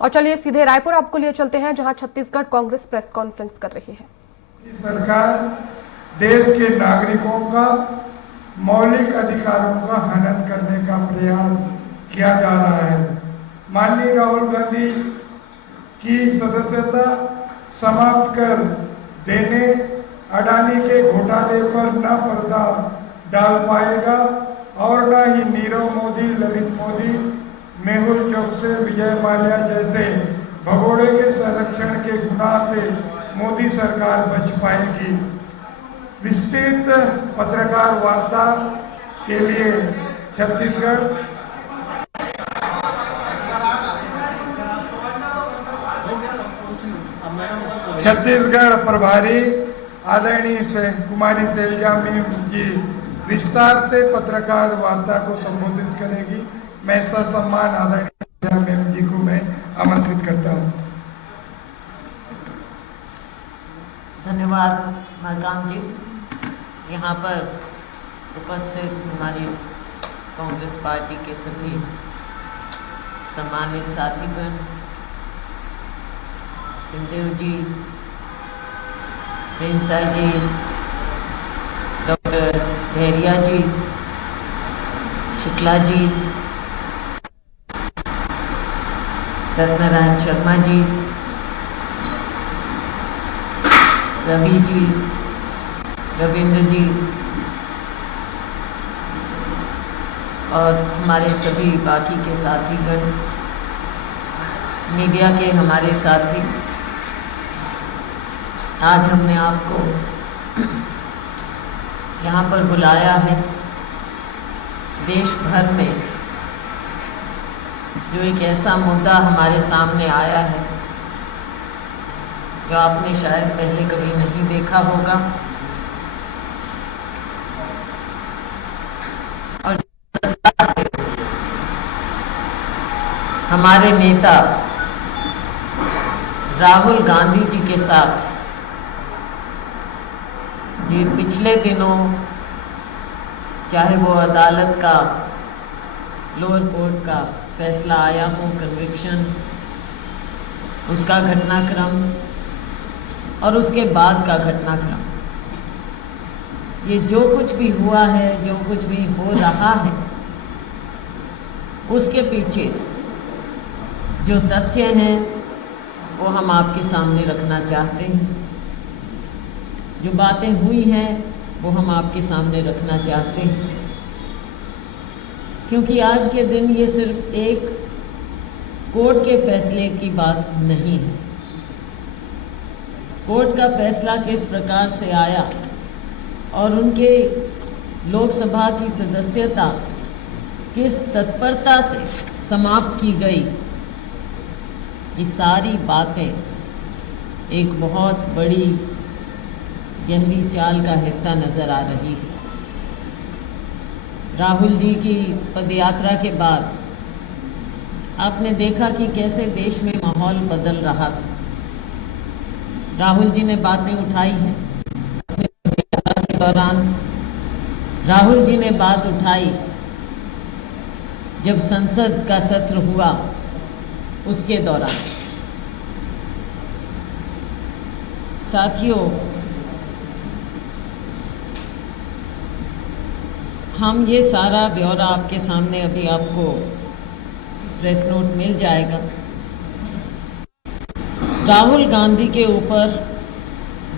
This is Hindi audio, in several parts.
और चलिए सीधे रायपुर आपको लिए चलते हैं, जहां छत्तीसगढ़ कांग्रेस प्रेस कॉन्फ्रेंस कर रही है। सरकार देश के नागरिकों का मौलिक अधिकारों का हनन करने का प्रयास किया जा रहा है। माननीय राहुल गांधी की सदस्यता समाप्त कर देने अडानी के घोटाले पर न पर्दा डाल पाएगा और न ही नीरव मोदी, ललित मोदी, मेहुल चोकसी, विजय माल्या जैसे भगोड़े के संरक्षण के गुनाह से मोदी सरकार बच पाएगी। विस्तृत पत्रकार वार्ता के लिए छत्तीसगढ़ प्रभारी आदरणीय कुमारी शैलजा मैम जी विस्तार से पत्रकार वार्ता को संबोधित करेगी। मैं ससम्मान आदरणीय शैलजा मैम जी को मैं आमंत्रित करता हूँ। धन्यवाद मालकाम जी। यहाँ पर उपस्थित हमारी कांग्रेस पार्टी के सभी सम्मानित साथीगण, सिंहदेव जी, प्रिंसा जी, डॉक्टर भेरिया जी, शुक्ला जी, सत्यनारायण शर्मा जी, रवि जी, रविंद्र जी और हमारे सभी बाकी के साथीगण, मीडिया के हमारे साथी, आज हमने आपको यहाँ पर बुलाया है देश भर में जो एक ऐसा मुद्दा हमारे सामने आया है जो आपने शायद पहले कभी नहीं देखा होगा और हमारे नेता राहुल गांधी जी के साथ ये पिछले दिनों चाहे वो अदालत का, लोअर कोर्ट का फैसला आया हो, कन्विक्शन, उसका घटनाक्रम और उसके बाद का घटनाक्रम, ये जो कुछ भी हुआ है, जो कुछ भी हो रहा है, उसके पीछे जो तथ्य हैं वो हम आपके सामने रखना चाहते हैं। जो बातें हुई हैं वो हम आपके सामने रखना चाहते हैं, क्योंकि आज के दिन ये सिर्फ एक कोर्ट के फैसले की बात नहीं है। कोर्ट का फैसला किस प्रकार से आया और उनके लोकसभा की सदस्यता किस तत्परता से समाप्त की गई, ये सारी बातें एक बहुत बड़ी गहरी चाल का हिस्सा नज़र आ रही है। राहुल जी की पदयात्रा के बाद आपने देखा कि कैसे देश में माहौल बदल रहा था। राहुल जी ने बातें उठाई हैं अपने पदयात्रा के दौरान। राहुल जी ने बात उठाई जब संसद का सत्र हुआ उसके दौरान। साथियों, हम ये सारा ब्यौरा आपके सामने अभी आपको प्रेस नोट मिल जाएगा। राहुल गांधी के ऊपर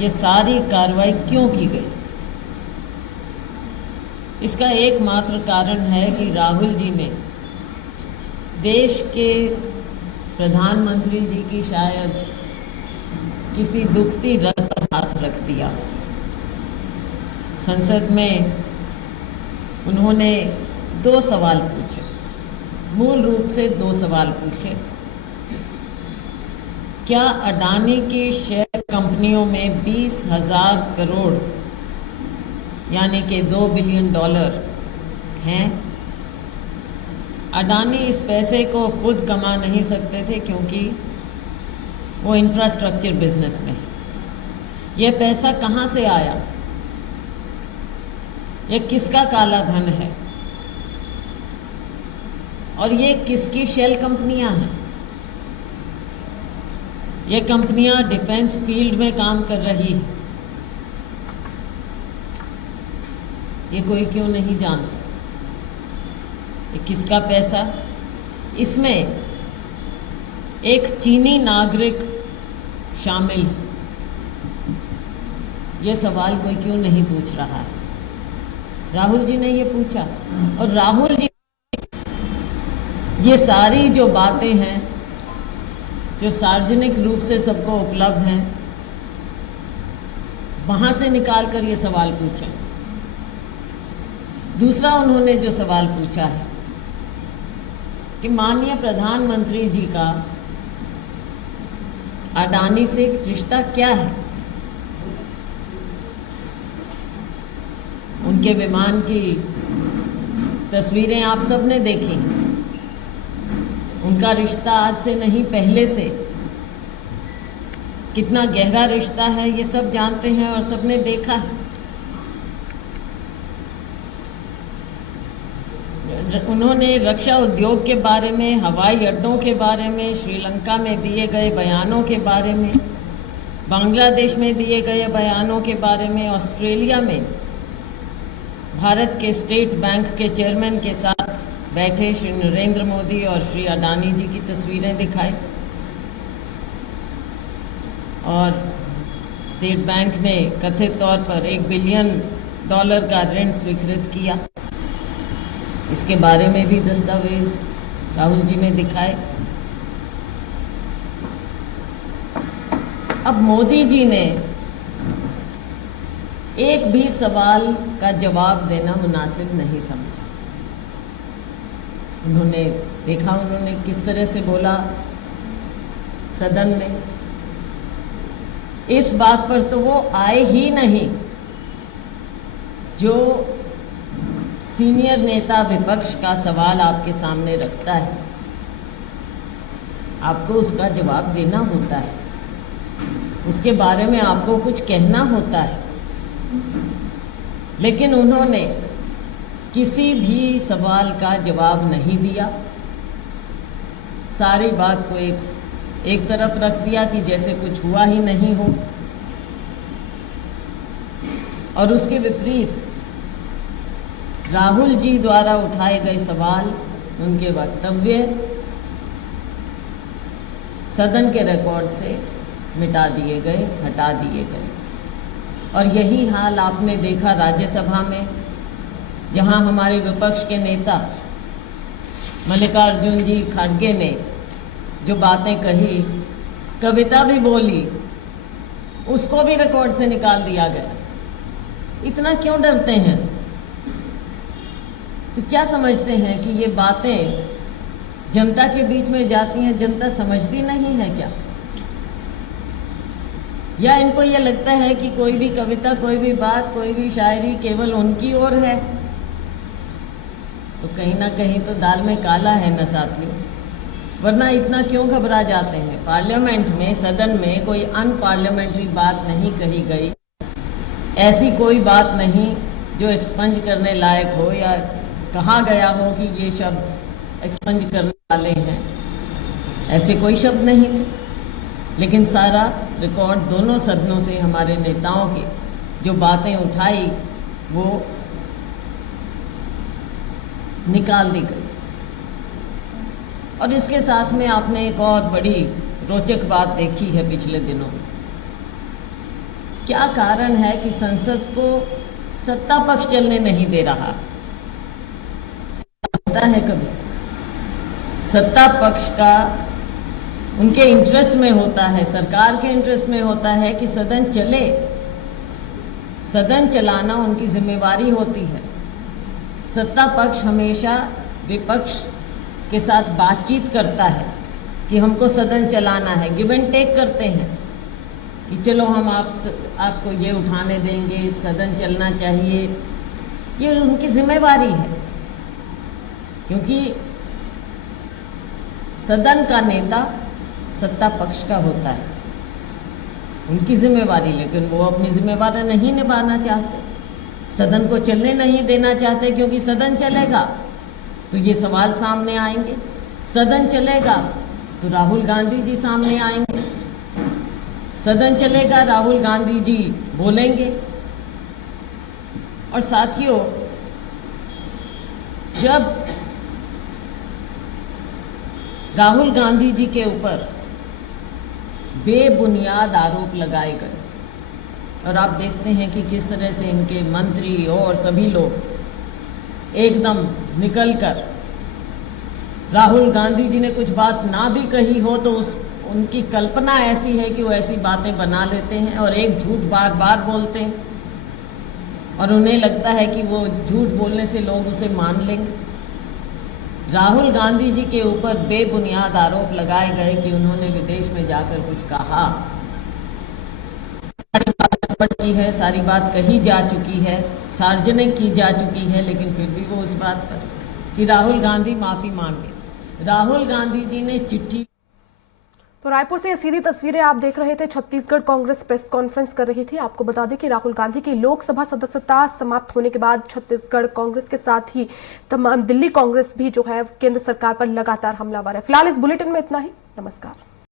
ये सारी कार्रवाई क्यों की गई, इसका एकमात्र कारण है कि राहुल जी ने देश के प्रधानमंत्री जी की शायद किसी दुखती रग पर हाथ रख दिया। संसद में उन्होंने 2 सवाल पूछे, मूल रूप से 2 सवाल पूछे। क्या अडानी की शेयर कंपनियों में 20,000 करोड़ यानी कि $2 बिलियन हैं? अडानी इस पैसे को खुद कमा नहीं सकते थे क्योंकि वो इंफ्रास्ट्रक्चर बिजनेस में। ये पैसा कहाँ से आया? ये किसका काला धन है और ये किसकी शेल कंपनियां हैं? ये कंपनियां डिफेंस फील्ड में काम कर रही है, ये कोई क्यों नहीं जानता? ये किसका पैसा? इसमें एक चीनी नागरिक शामिल है। ये सवाल कोई क्यों नहीं पूछ रहा है? राहुल जी ने ये पूछा, और राहुल जी ये सारी जो बातें हैं जो सार्वजनिक रूप से सबको उपलब्ध हैं, वहां से निकाल कर ये सवाल पूछा। दूसरा उन्होंने जो सवाल पूछा है कि माननीय प्रधानमंत्री जी का अडानी से रिश्ता क्या है? उनके विमान की तस्वीरें आप सब ने देखी। उनका रिश्ता आज से नहीं, पहले से कितना गहरा रिश्ता है ये सब जानते हैं और सबने देखा है। उन्होंने रक्षा उद्योग के बारे में, हवाई अड्डों के बारे में, श्रीलंका में दिए गए बयानों के बारे में, बांग्लादेश में दिए गए बयानों के बारे में, ऑस्ट्रेलिया में भारत के स्टेट बैंक के चेयरमैन के साथ बैठे श्री नरेंद्र मोदी और श्री अडानी जी की तस्वीरें दिखाई, और स्टेट बैंक ने कथित तौर पर $1 बिलियन का ऋण स्वीकृत किया, इसके बारे में भी दस्तावेज राहुल जी ने दिखाए। अब मोदी जी ने एक भी सवाल का जवाब देना मुनासिब नहीं समझा। उन्होंने देखा उन्होंने किस तरह से बोला सदन में, इस बात पर तो वो आए ही नहीं जो सीनियर नेता विपक्ष का सवाल आपके सामने रखता है, आपको उसका जवाब देना होता है, उसके बारे में आपको कुछ कहना होता है। लेकिन उन्होंने किसी भी सवाल का जवाब नहीं दिया, सारी बात को एक तरफ रख दिया कि जैसे कुछ हुआ ही नहीं हो, और उसके विपरीत राहुल जी द्वारा उठाए गए सवाल, उनके वक्तव्य सदन के रिकॉर्ड से मिटा दिए गए, हटा दिए गए। और यही हाल आपने देखा राज्यसभा में, जहां हमारे विपक्ष के नेता मल्लिकार्जुन जी खड़गे ने जो बातें कही, कविता भी बोली, उसको भी रिकॉर्ड से निकाल दिया गया। इतना क्यों डरते हैं? तो क्या समझते हैं कि ये बातें जनता के बीच में जाती हैं, जनता समझती नहीं है क्या? या इनको ये लगता है कि कोई भी कविता, कोई भी बात, कोई भी शायरी केवल उनकी ओर है? तो कहीं ना कहीं तो दाल में काला है ना साथियों। वरना इतना क्यों घबरा जाते हैं? पार्लियामेंट में, सदन में कोई अनपार्लियामेंट्री बात नहीं कही गई, ऐसी कोई बात नहीं जो एक्सपंज करने लायक हो, या कहा गया हो कि ये शब्द एक्सपंज करने वाले हैं, ऐसे कोई शब्द नहीं थे। लेकिन सारा रिकॉर्ड दोनों सदनों से हमारे नेताओं के जो बातें उठाई वो निकाल दी गई। और इसके साथ में आपने एक और बड़ी रोचक बात देखी है पिछले दिनों में। क्या कारण है कि संसद को सत्ता पक्ष चलने नहीं दे रहा? होता है कभी सत्ता पक्ष का उनके इंटरेस्ट में होता है, सरकार के इंटरेस्ट में होता है कि सदन चले। सदन चलाना उनकी जिम्मेवारी होती है। सत्ता पक्ष हमेशा विपक्ष के साथ बातचीत करता है कि हमको सदन चलाना है, गिव एंड टेक करते हैं कि चलो हम आपको ये उठाने देंगे, सदन चलना चाहिए। ये उनकी जिम्मेवारी है, क्योंकि सदन का नेता सत्ता पक्ष का होता है, उनकी जिम्मेवारी। लेकिन वो अपनी जिम्मेवारी नहीं निभाना चाहते, सदन को चलने नहीं देना चाहते, क्योंकि सदन चलेगा तो ये सवाल सामने आएंगे, सदन चलेगा तो राहुल गांधी जी सामने आएंगे, सदन चलेगा, राहुल गांधी जी बोलेंगे। और साथियों, जब राहुल गांधी जी के ऊपर बेबुनियाद आरोप लगाए गए और आप देखते हैं कि किस तरह से इनके मंत्री और सभी लोग एकदम निकलकर, राहुल गांधी जी ने कुछ बात ना भी कही हो तो उनकी कल्पना ऐसी है कि वो ऐसी बातें बना लेते हैं और एक झूठ बार बार बोलते हैं और उन्हें लगता है कि वो झूठ बोलने से लोग उसे मान लेंगे। राहुल गांधी जी के ऊपर बेबुनियाद आरोप लगाए गए कि उन्होंने विदेश में जाकर कुछ कहा। सारी बात की है, सारी बात कही जा चुकी है, सार्वजनिक की जा चुकी है, लेकिन फिर भी वो उस बात पर कि राहुल गांधी माफी मांगे। राहुल गांधी जी ने चिट्ठी। तो रायपुर से ये सीधी तस्वीरें आप देख रहे थे। छत्तीसगढ़ कांग्रेस प्रेस कॉन्फ्रेंस कर रही थी। आपको बता दें कि राहुल गांधी की लोकसभा सदस्यता समाप्त होने के बाद छत्तीसगढ़ कांग्रेस के साथ ही तमाम दिल्ली कांग्रेस भी जो है केंद्र सरकार पर लगातार हमलावर है। फिलहाल इस बुलेटिन में इतना ही। नमस्कार।